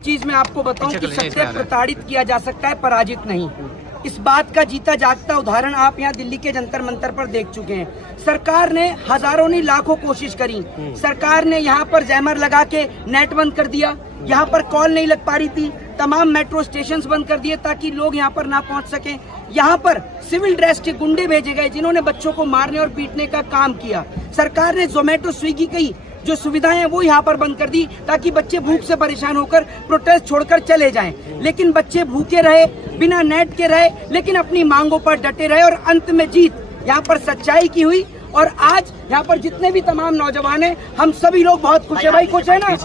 चीज मैं आपको बताऊं कि सत्य प्रताड़ित किया जा सकता है, पराजित नहीं। इस बात का जीता जागता उदाहरण आप यहाँ दिल्ली के जंतर मंतर पर देख चुके हैं। सरकार ने हजारों नहीं लाखों कोशिश करी। सरकार ने यहाँ पर जैमर लगा के नेट बंद कर दिया, यहाँ पर कॉल नहीं लग पा रही थी, तमाम मेट्रो स्टेशंस बंद कर दिए ताकि लोग यहाँ पर ना पहुँच सके। यहाँ पर सिविल ड्रेस के गुंडे भेजे गए जिन्होंने बच्चों को मारने और पीटने का काम किया। सरकार ने जोमेटो स्विगी की जो सुविधाएं हैं वो यहाँ पर बंद कर दी ताकि बच्चे भूख से परेशान होकर प्रोटेस्ट छोड़कर चले जाएं। लेकिन बच्चे भूखे रहे, बिना नेट के रहे, लेकिन अपनी मांगों पर डटे रहे और अंत में जीत यहाँ पर सच्चाई की हुई। और आज यहाँ पर जितने भी तमाम नौजवान हैं, हम सभी लोग बहुत खुश है। भाई खुश है ना?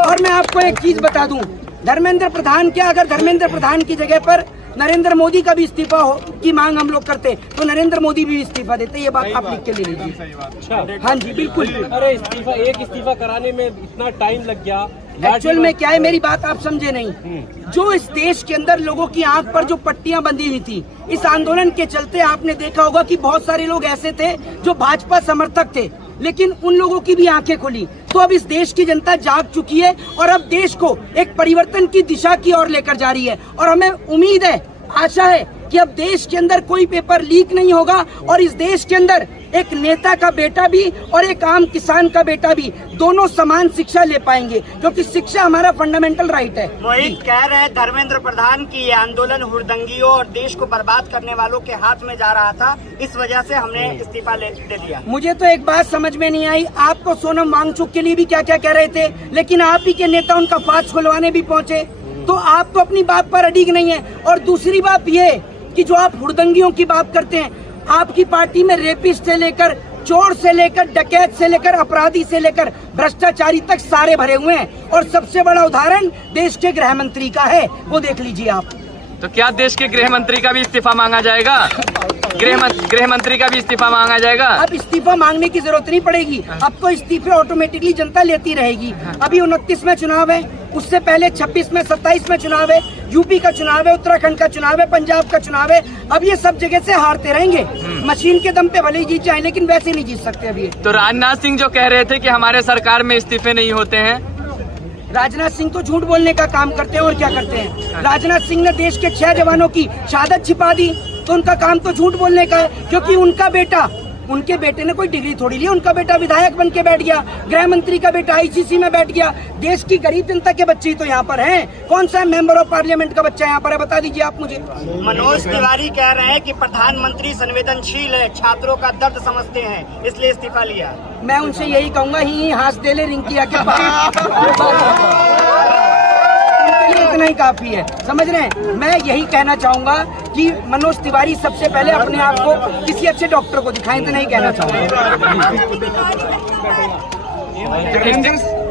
और मैं आपको एक चीज बता दूं, धर्मेंद्र प्रधान क्या, अगर धर्मेंद्र प्रधान की जगह पर नरेंद्र मोदी का भी इस्तीफा हो की मांग हम लोग करते तो नरेंद्र मोदी भी इस्तीफा देते। ये बात आप लिख के ले लीजिए। हाँ जी बिल्कुल। अरे एक इस्तीफा कराने में इतना टाइम लग गया। एक्चुअल में क्या है, मेरी बात आप समझे नहीं। जो इस देश के अंदर लोगों की आंख पर जो पट्टियां बंधी हुई थी, इस आंदोलन के चलते आपने देखा होगा कि बहुत सारे लोग ऐसे थे जो भाजपा समर्थक थे, लेकिन उन लोगों की भी आंखें खुली। तो अब इस देश की जनता जाग चुकी है और अब देश को एक परिवर्तन की दिशा की ओर लेकर जा रही है। और हमें उम्मीद है, आशा है कि अब देश के अंदर कोई पेपर लीक नहीं होगा और इस देश के अंदर एक नेता का बेटा भी और एक आम किसान का बेटा भी दोनों समान शिक्षा ले पाएंगे, क्योंकि शिक्षा हमारा फंडामेंटल राइट है। मोहित कह रहे हैं धर्मेंद्र प्रधान की ये आंदोलन हुड़दंगियों और देश को बर्बाद करने वालों के हाथ में जा रहा था, इस वजह से हमने इस्तीफा दे दिया। मुझे तो एक बात समझ में नहीं आई, आप तो सोनम वांगचुक के लिए भी क्या क्या कह रहे थे, लेकिन आप ही के नेता उनका फास्ट खुलवाने भी पहुंचे। तो आप तो अपनी बात पर अडिग नहीं है। और दूसरी बात ये कि जो आप हुड़दंगियों की बात करते हैं, आपकी पार्टी में रेपिस्ट से लेकर चोर से लेकर डकैत से लेकर अपराधी से लेकर भ्रष्टाचारी तक सारे भरे हुए हैं। और सबसे बड़ा उदाहरण देश के गृह मंत्री का है, वो देख लीजिए आप। तो क्या देश के गृह मंत्री का भी इस्तीफा मांगा जाएगा? गृह मंत्री का भी इस्तीफा मांगा जाएगा? अब इस्तीफा मांगने की जरूरत नहीं पड़ेगी, अब तो इस्तीफे ऑटोमेटिकली जनता लेती रहेगी। अभी 29 में चुनाव है, उससे पहले 26 में 27 में चुनाव है, यूपी का चुनाव है, उत्तराखंड का चुनाव है, पंजाब का चुनाव है। अब ये सब जगह से हारते रहेंगे, मशीन के दम पे भले ही जीत जाए, लेकिन वैसे नहीं जीत सकते अभी। तो राजनाथ सिंह जो कह रहे थे कि हमारे सरकार में इस्तीफे नहीं होते हैं, राजनाथ सिंह तो झूठ बोलने का काम करते हैं और क्या करते हैं। राजनाथ सिंह ने देश के 6 जवानों की शहादत छिपा दी, तो उनका काम तो झूठ बोलने का है, क्योंकि उनके बेटे ने कोई डिग्री थोड़ी ली, उनका बेटा विधायक बन के बैठ गया, गृह मंत्री का बेटा आईसीसी में बैठ गया। देश की गरीब जनता के बच्चे तो यहाँ पर हैं। कौन सा मेंबर ऑफ पार्लियामेंट का बच्चा यहाँ पर है, बता दीजिए आप मुझे। मनोज तिवारी कह रहे हैं कि प्रधानमंत्री संवेदनशील है, छात्रों का दर्द समझते हैं, इसलिए इस्तीफा लिया। मैं उनसे यही कहूँगा, ही हाथ दे ले रिंकिया के पास, इतना ही काफी है, समझ रहे हैं। मैं यही कहना चाहूंगा कि मनोज तिवारी सबसे पहले अपने आप को किसी अच्छे डॉक्टर को दिखाएं, इतना ही कहना चाहूंगा।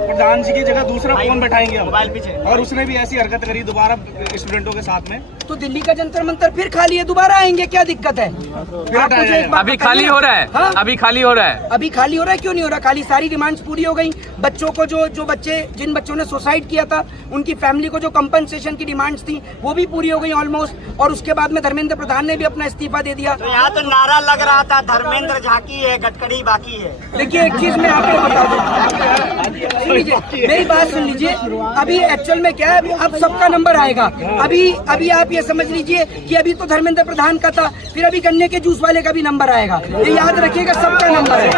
प्रधान जी की जगह दूसरा कौन बैठाएंगे मोबाइल पीछे, और उसने भी ऐसी हरकत करी दोबारा स्टूडेंटों के साथ में, तो दिल्ली का जंतर मंतर फिर खाली है, दोबारा आएंगे, क्या दिक्कत है? अभी खाली हो रहा है। हाँ? अभी खाली हो रहा है। अभी खाली हो रहा है, क्यों नहीं हो रहा? खाली सारी डिमांड्स पूरी हो गई। बच्चों को जो बच्चे जिन बच्चों ने सुसाइड किया था, उनकी फैमिली को जो कंपनसेशन की डिमांड्स थी वो भी पूरी हो गई ऑलमोस्ट। और उसके बाद में धर्मेंद्र प्रधान ने भी अपना इस्तीफा दे दिया। तो यहाँ तो नारा लग रहा था धर्मेंद्र झांकी है, गडकरी बाकी है। देखिए एक चीज मैं आपको बता दूं, मेरी बात सुन लीजिए। अभी एक्चुअल में क्या है, अब सबका नंबर आएगा। अभी आप ये समझ लीजिए कि अभी तो धर्मेंद्र प्रधान का था, फिर अभी गन्ने के जूस वाले का भी नंबर आएगा। ये याद रखिएगा, सबका नंबर है।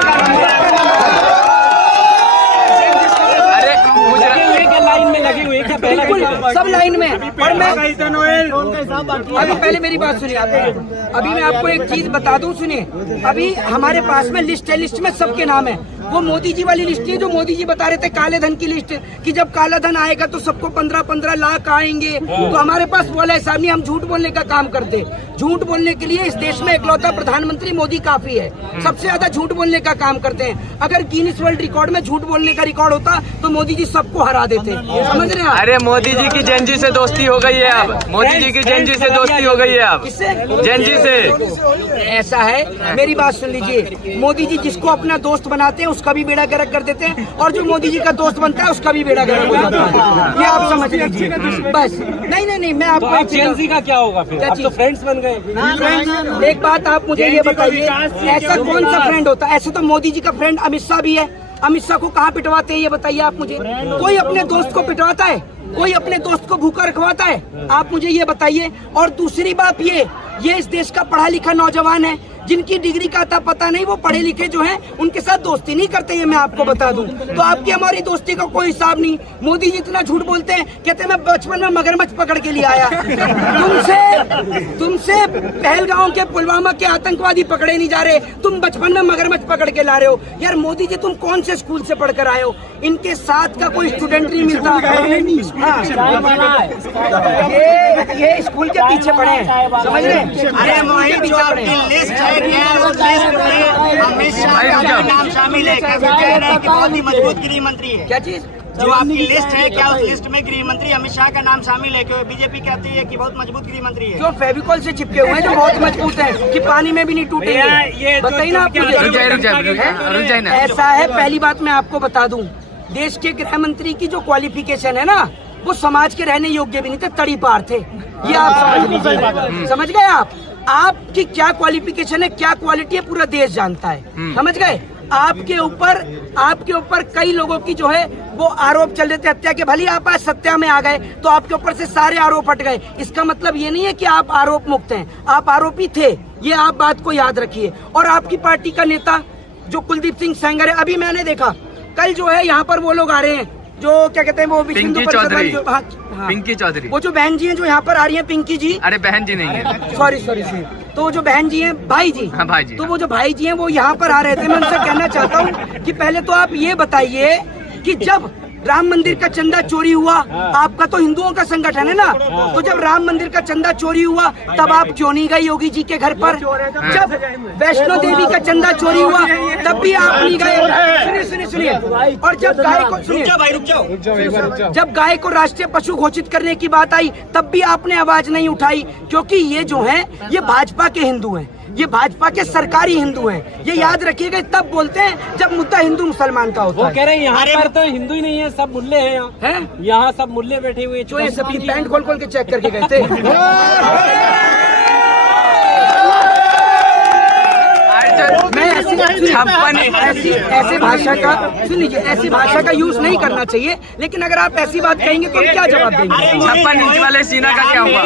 लाइन में लगे हुए क्या? बिल्कुल सब लाइन में। और मैं अभी पहले मेरी बात सुनिए आप। अभी मैं आपको एक चीज बता दूं, सुनिए। अभी हमारे पास में लिस्ट है, लिस्ट में सबके नाम है। वो मोदी जी वाली लिस्ट है जो मोदी जी बता रहे थे, काले धन की लिस्ट, कि जब काला धन आएगा तो सबको 15-15 लाख आएंगे। तो हमारे पास वाला हिसाब नहीं, हम झूठ बोलने का काम करते। झूठ बोलने के लिए इस देश में इकलौता प्रधानमंत्री मोदी काफी है। सबसे ज्यादा झूठ बोलने का काम करते हैं। अगर गिनीज वर्ल्ड रिकॉर्ड में झूठ बोलने का रिकॉर्ड होता तो मोदी जी सबको हरा देते, समझ रहे हैं आप? अरे मोदी जी की जेनजी से दोस्ती हो गई है अब। मोदी जी की जेनजी से दोस्ती हो गई है अब। किससे? जेनजी से। ऐसा है, मेरी बात सुन लीजिए। मोदी जी जिसको अपना दोस्त बनाते हैं उसका भी बेड़ा गर्क कर देते हैं, और जो मोदी जी का दोस्त बनता है उसका भी बेड़ा गर्क हो जाता है। ये आप समझ लीजिए बस। नहीं, मैं आपको जेनजी का क्या होगा फिर? अब तो फ्रेंड्स बन गए। एक बात आप मुझे ये बताइए, ऐसा कौन सा फ्रेंड होता है? ऐसे तो मोदी जी का फ्रेंड अमित शाह भी है। अमित शाह को कहाँ पिटवाते हैं ये बताइए आप मुझे। कोई अपने दोस्त को पिटवाता है? कोई अपने दोस्त को भूखा रखवाता है? आप मुझे ये बताइए। और दूसरी बात ये इस देश का पढ़ा लिखा नौजवान है, जिनकी डिग्री का आता पता नहीं, वो पढ़े लिखे जो हैं उनके साथ दोस्ती नहीं करते, ये मैं आपको बता दूं। तो आपकी हमारी दोस्ती का कोई हिसाब नहीं। मोदी जी इतना झूठ बोलते हैं, कहते हैं मैं बचपन में मगरमच्छ पकड़ के लिए आया। तुमसे पहलगांव के पुलवामा के आतंकवादी पकड़े नहीं जा रहे, तुम बचपन में मगरमच्छ पकड़ के ला रहे हो। यार मोदी जी तुम कौन से स्कूल से पढ़कर आए हो? इनके साथ का कोई स्टूडेंट नहीं मिलता। ये स्कूल के पीछे पड़े हैं, समझ रहे? अरे मोहित, जो आपकी लिस्ट है क्या उस लिस्ट में अमित शाह का नाम शामिल है? क्या कह रहे हैं कि बहुत ही मजबूत गृह मंत्री है? क्या चीज? जो आपकी लिस्ट है क्या उस लिस्ट में गृह मंत्री अमित शाह का नाम शामिल है? क्योंकि बीजेपी कहती है कि बहुत मजबूत गृह मंत्री है। जो फेविकॉल से चिपके हुए हैं, जो बहुत मजबूत हैं, कि पानी में भी नहीं टूटेंगे। बताइए ना आप मुझे। ऐसा है, पहली बात मैं आपको बता दूं, देश के गृह मंत्री की जो क्वालिफिकेशन है ना, वो समाज के रहने योग्य भी नहीं थे, तड़ी पार थे। ये आप समझ गए। आपकी क्या क्वालिफिकेशन है, क्या क्वालिटी है, पूरा देश जानता है, समझ गए। आपके ऊपर कई लोगों की जो है वो आरोप चल रहे थे हत्या के, भले आप आज सत्या में आ गए तो आपके ऊपर से सारे आरोप हट गए। इसका मतलब ये नहीं है कि आप आरोप मुक्त हैं, आप आरोपी थे, ये आप बात को याद रखिए। और आपकी पार्टी का नेता जो कुलदीप सिंह सेंगर है, अभी मैंने देखा कल जो है यहाँ पर वो लोग आ रहे हैं, जो क्या कहते हैं वो पिंकी चौधरी, पिंकी चौधरी, वो जो बहन जी हैं जो यहाँ पर आ रही हैं, पिंकी जी। अरे बहन जी नहीं है, सॉरी। तो जो बहन जी हैं, भाई जी, हाँ भाई जी, तो वो जो भाई जी हैं वो यहाँ पर आ रहे थे। मैं उनसे कहना चाहता हूँ कि पहले तो आप ये बताइए कि जब राम मंदिर का चंदा चोरी हुआ, आपका तो हिंदुओं का संगठन है ना, तो जब राम मंदिर का चंदा चोरी हुआ तब आप क्यों नहीं गए योगी जी के घर पर? जब वैष्णो देवी का चंदा चोरी हुआ तब भी आप नहीं गए। सुनिए। और जब गाय को जब गाय को राष्ट्रीय पशु घोषित करने की बात आई तब भी आपने आवाज नहीं उठाई, क्योंकि ये जो है ये भाजपा के हिंदू हैं, ये भाजपा के सरकारी हिंदू हैं। ये याद रखिएगा, तब बोलते हैं जब मुद्दा हिंदू मुसलमान का होता है। वो कह रहे हैं यहाँ पर तो हिंदू ही नहीं है, सब मुल्ले हैं यहाँ सब मुल्ले बैठे हुए, जो ये सबकी पैंट खोल के चेक करके गए थे। मैं ऐसी भाषा का सुन लीजिए, ऐसी भाषा का यूज नहीं करना चाहिए, लेकिन अगर आप ऐसी बात कहेंगे तो क्या जवाब देंगे? 56 इंच वाले सीना का क्या हुआ?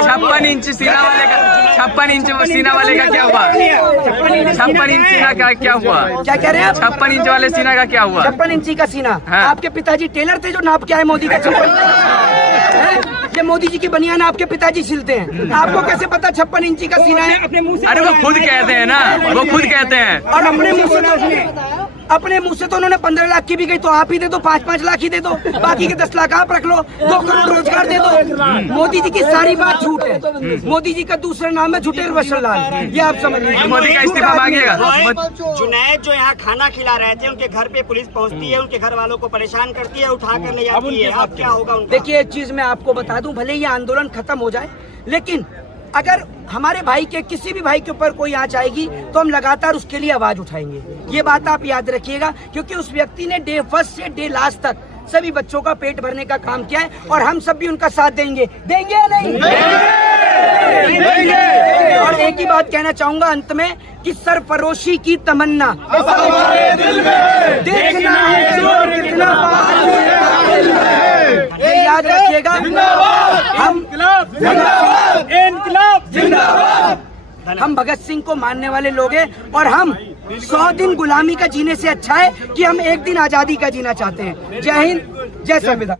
56 इंच सीना वाले का, 56 इंच सीना वाले का क्या हुआ? 56 इंच सीना का क्या हुआ? क्या कह रहे हैं आप? 56 इंच वाले सीना का क्या हुआ? 56 इंची का सीना। हाँ। आपके पिताजी टेलर थे जो नाप के आए मोदी का 56? ये मोदी जी की बनियान आपके पिताजी सिलते हैं, आपको कैसे पता 56 इंची का सीना है? अरे वो खुद कहते हैं ना, वो खुद कहते हैं। और अपने मुंह से तो उन्होंने 15 लाख की भी गई, तो आप ही दे दो, 5-5 लाख ही दे दो, बाकी के 10 लाख आप रख लो, 2 करोड़ रोजगार दे दो। मोदी जी की सारी बात झूठ है। मोदी जी का दूसरा नाम है झूठे रसलाल, ये आप समझ लीजिए। मोदी का इस्तीफा मांगिएगा। जुनैद जो यहाँ खाना खिला रहे थे, उनके घर पे पुलिस पहुँचती है, उनके घर वालों को परेशान करती है, उठा कर ले जाती है, अब क्या होगा उनका? देखिए एक चीज मैं आपको बता दूं, भले ये आंदोलन खत्म हो जाए, लेकिन अगर हमारे भाई के किसी भी भाई के ऊपर कोई आंच आएगी तो हम लगातार उसके लिए आवाज उठाएंगे। ये बात आप याद रखिएगा, क्योंकि उस व्यक्ति ने डे फर्स्ट से डे लास्ट तक सभी बच्चों का पेट भरने का काम किया है, और हम सब भी उनका साथ देंगे या नहीं? और एक ही बात कहना चाहूंगा अंत में कि सरफरोशी की तमन्ना देखना है जोर कितना ये याद रखिएगा। हम भगत सिंह को मानने वाले लोग हैं, और हम 100 दिन गुलामी का जीने से अच्छा है कि हम एक दिन आजादी का जीना चाहते हैं। जय हिंद, जय संविधान।